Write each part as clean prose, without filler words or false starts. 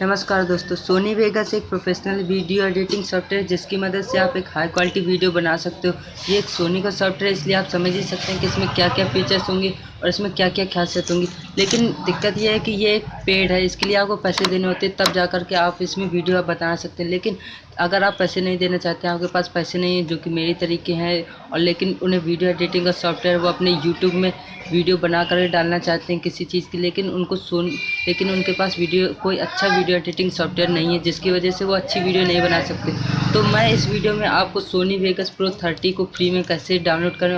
नमस्कार दोस्तों, Sony Vegas एक प्रोफेशनल वीडियो एडिटिंग सॉफ्टवेयर है जिसकी मदद से आप एक हाई क्वालिटी वीडियो बना सकते हो। ये एक सोनी का सॉफ्टवेयर है, इसलिए आप समझ ही सकते हैं कि इसमें क्या क्या फीचर्स होंगे और इसमें क्या क्या खासियत होंगी। लेकिन दिक्कत ये है कि ये एक पेड है, इसके लिए आपको पैसे देने होते हैं, तब जा कर के आप इसमें वीडियो आप बना सकते हैं। लेकिन अगर आप पैसे नहीं देना चाहते हैं, आपके पास पैसे नहीं है, जो कि मेरी तरीके हैं, और लेकिन उन्हें वीडियो एडिटिंग का सॉफ्टवेयर वो अपने यूट्यूब में वीडियो बना कर डालना चाहते हैं किसी चीज़ की, लेकिन उनके पास कोई अच्छा वीडियो एडिटिंग सॉफ्टवेयर नहीं है, जिसकी वजह से वो अच्छी वीडियो नहीं बना सकते। तो मैं इस वीडियो में आपको सोनी वेगस प्रो 30 को फ्री में कैसे डाउनलोड करें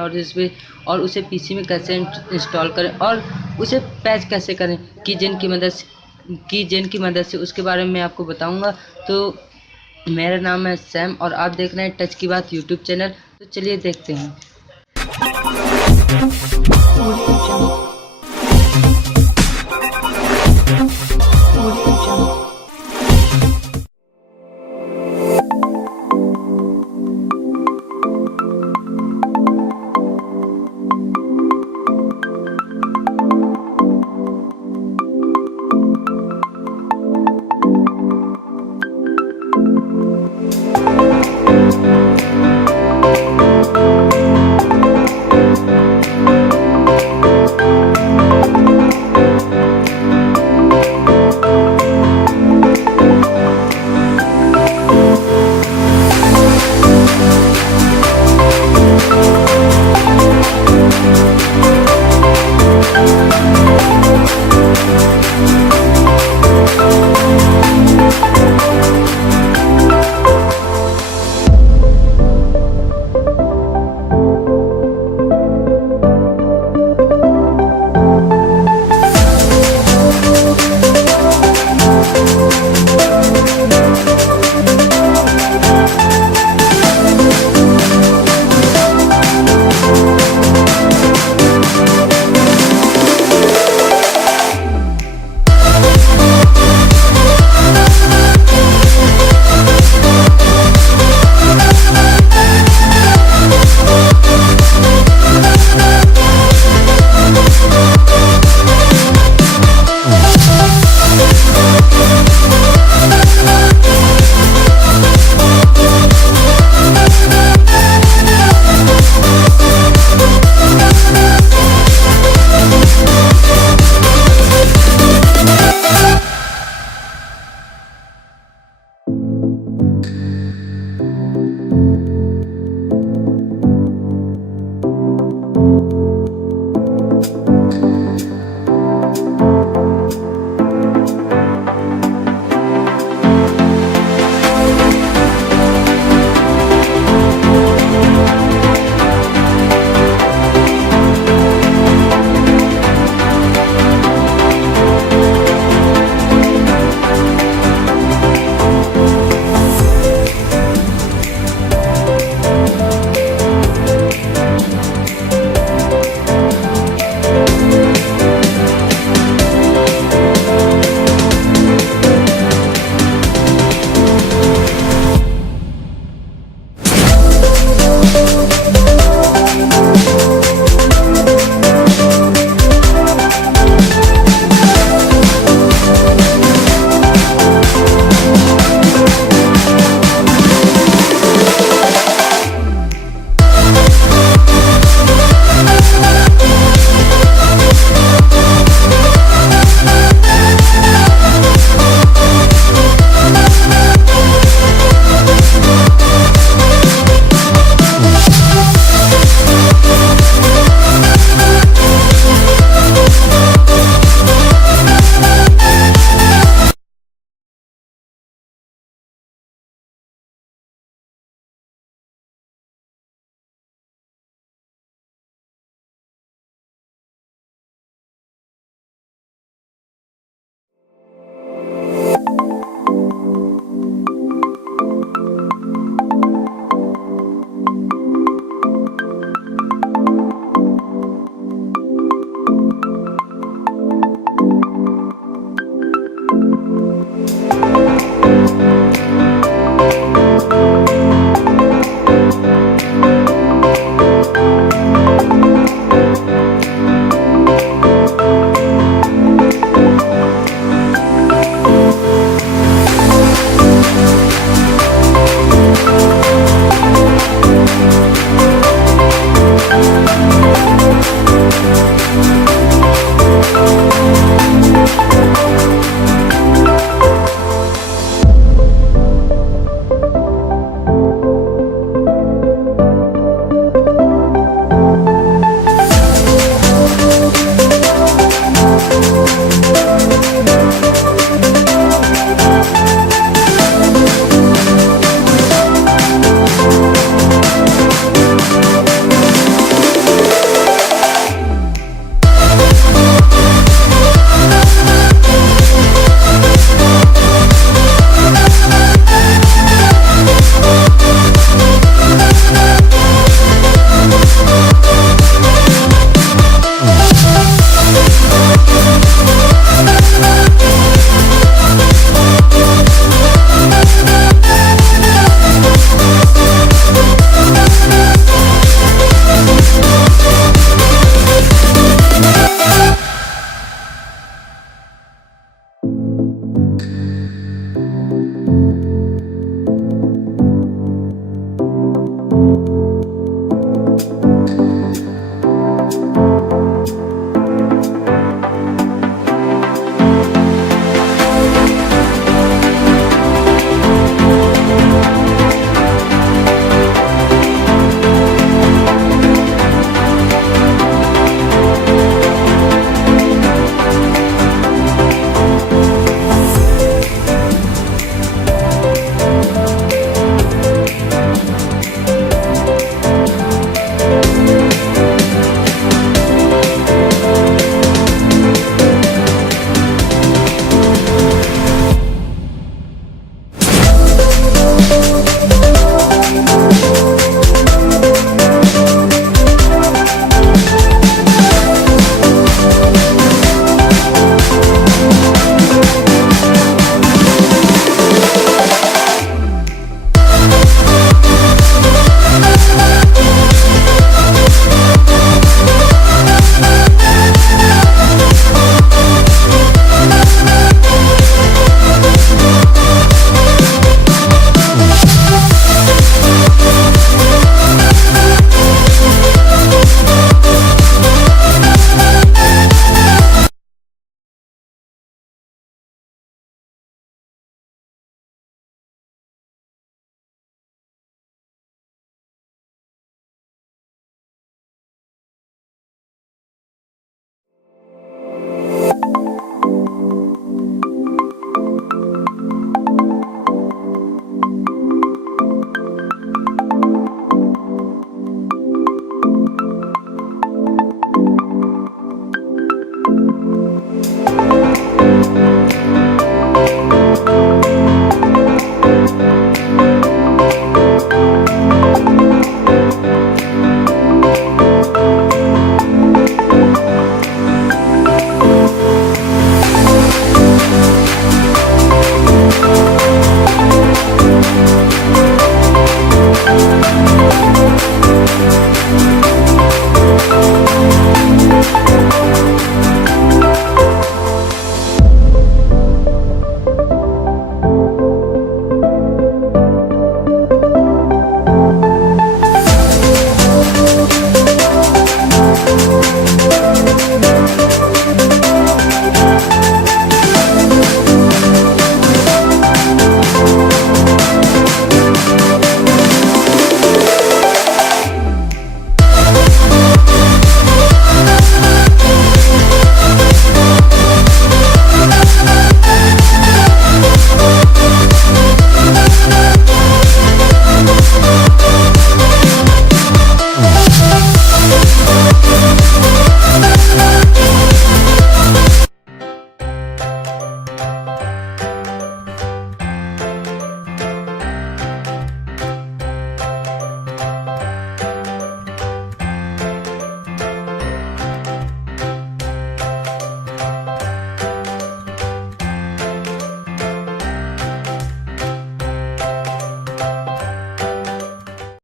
और उसे पीसी में कैसे इंस्टॉल करें और उसे पैच कैसे करें कीजेन की मदद से, उसके बारे में मैं आपको बताऊंगा। तो मेरा नाम है सैम और आप देख रहे हैं टच की बात यूट्यूब चैनल। तो चलिए देखते हैं।